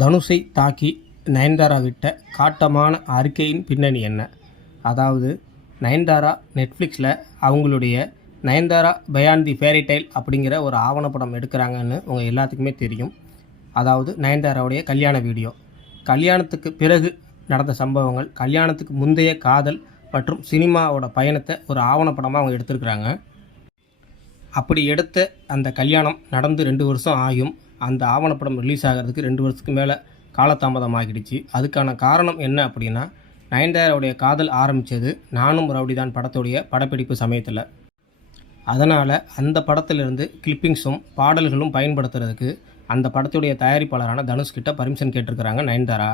தனுஷை தாக்கி நயன்தாரா விட்ட காட்டமான அறிக்கையின் பின்னணி என்ன? அதாவது நயன்தாரா நெட்ஃப்ளிக்ஸில் அவங்களுடைய நயன்தாரா பயான் தி ஃபேரி டைல் அப்படிங்கிற ஒரு ஆவணப்படம் எடுக்கிறாங்கன்னு உங்கள் எல்லாத்துக்குமே தெரியும். அதாவது நயன்தாராவுடைய கல்யாண வீடியோ. கல்யாணத்துக்கு பிறகு நடந்த சம்பவங்கள் கல்யாணத்துக்கு முந்தைய காதல் மற்றும் சினிமாவோட பயணத்தை ஒரு ஆவணப்படமாக அவங்க எடுத்திருக்கிறாங்க. அப்படி எடுத்த அந்த கல்யாணம் நடந்து ரெண்டு வருஷம் ஆகும் அந்த ஆவணப்படம் ரிலீஸ் ஆகிறதுக்கு ரெண்டு வருஷத்துக்கு மேலே காலதாமதம் ஆகிடுச்சு. அதுக்கான காரணம் என்ன அப்படின்னா நயன்தாராவுடைய காதல் ஆரம்பித்தது நானும் ரவுடி தான் படத்துடைய படப்பிடிப்பு சமயத்தில். அதனால் அந்த படத்திலிருந்து கிளிப்பிங்ஸும் பாடல்களும் பயன்படுத்துறதுக்கு அந்த படத்துடைய தயாரிப்பாளரான தனுஷ்கிட்ட பர்மிஷன் கேட்டிருக்கிறாங்க நயன்தாரா.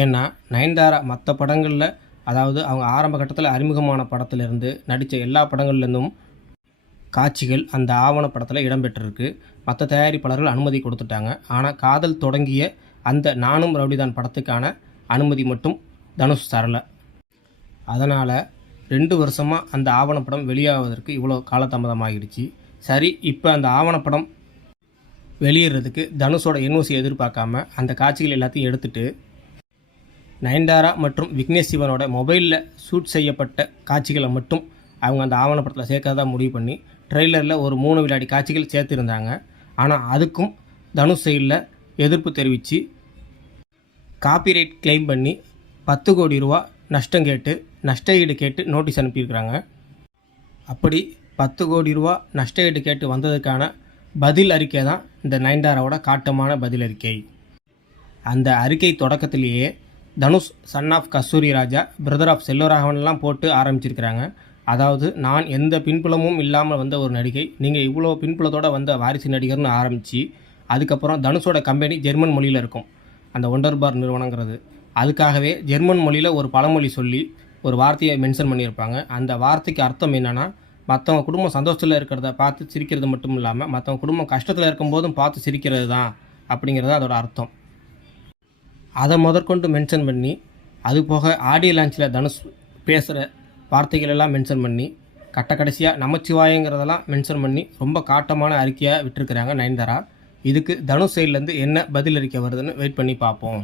ஏன்னா நயன்தாரா மற்ற படங்களில் அதாவது அவங்க ஆரம்ப கட்டத்தில் அறிமுகமான படத்திலிருந்து நடித்த எல்லா படங்கள்லேருந்தும் காட்சிகள் அந்த ஆவணப்படத்தில் இடம்பெற்றிருக்கு. மற்ற தயாரிப்பாளர்கள் அனுமதி கொடுத்துட்டாங்க. ஆனால் காதல் தொடங்கிய அந்த நானும் ரவுடிதான் படத்துக்கான அனுமதி மட்டும் தனுஷ் தரலை. அதனால் ரெண்டு வருஷமாக அந்த ஆவணப்படம் வெளியாவதற்கு இவ்வளோ காலதாமதமாகிடுச்சு சரி இப்போ அந்த ஆவணப்படம் வெளியிடுறதுக்கு தனுஷோட என்ஓசி எதிர்பார்க்காம அந்த காட்சிகள் எல்லாத்தையும் எடுத்துட்டு நயன்தாரா மற்றும் விக்னேஷ் சிவனோட மொபைலில் ஷூட் செய்யப்பட்ட காட்சிகளை மட்டும் அவங்க அந்த ஆவணப்படத்தில் சேர்க்கறதா முடிவு பண்ணி ட்ரெய்லரில் ஒரு மூணு விளையாடி காட்சிகள் சேர்த்துருந்தாங்க. ஆனால் அதுக்கும் தனுஷ் சைடில் எதிர்ப்பு தெரிவித்து காப்பிரைட் கிளைம் பண்ணி பத்து கோடி ரூபா நஷ்டம் கேட்டு நஷ்ட ஈடு கேட்டு நோட்டீஸ் அனுப்பியிருக்கிறாங்க. அப்படி பத்து கோடி ரூபா நஷ்ட ஈடு கேட்டு வந்ததுக்கான பதில் அறிக்கை தான் இந்த நயன்தாராவோட காட்டமான பதில் அறிக்கை. அந்த அறிக்கை தொடக்கத்திலேயே Dhanush son of Kasthuri Raja brother of செல்வராகவன்லாம் போட்டு ஆரம்பிச்சிருக்கிறாங்க. அதாவது நான் எந்த பின்புலமும் இல்லாமல் வந்த ஒரு நடிகை நீங்கள் இவ்வளோ பின்புலத்தோடு வந்த வாரிசு நடிகர்னு ஆரம்பித்து அதுக்கப்புறம் தனுஷோட கம்பெனி ஜெர்மன் மொழியில் இருக்கும் அந்த ஒண்டர் பார் நிறுவனங்கிறது. அதுக்காகவே ஜெர்மன் மொழியில் ஒரு பழமொழி சொல்லி ஒரு வார்த்தையை மென்ஷன் பண்ணியிருப்பாங்க. அந்த வார்த்தைக்கு அர்த்தம் என்னென்னா மற்றவங்க குடும்பம் சந்தோஷத்தில் இருக்கிறத பார்த்து சிரிக்கிறது மட்டும் இல்லாமல் மற்றவங்க குடும்பம் கஷ்டத்தில் இருக்கும்போதும் பார்த்து சிரிக்கிறது தான் அப்படிங்கிறது அதோட அர்த்தம். அதை முதற்கொண்டு மென்ஷன் பண்ணி அது போக ஆடியோ லான்ச்சில் தனுஷ் பேசுகிற வார்த்தைகள் எல்லாம் மென்ஷன் பண்ணி கட்ட கடைசியாக நமச்சிவாயங்கிறதெல்லாம் மென்ஷன் பண்ணி ரொம்ப காட்டமான அறிக்கையாக விட்டுருக்குறாங்க நயன்தாரா. இதுக்கு தனுஷ் சைட்லேருந்து என்ன பதில் அறிக்கை வருதுன்னு வெயிட் பண்ணி பார்ப்போம்.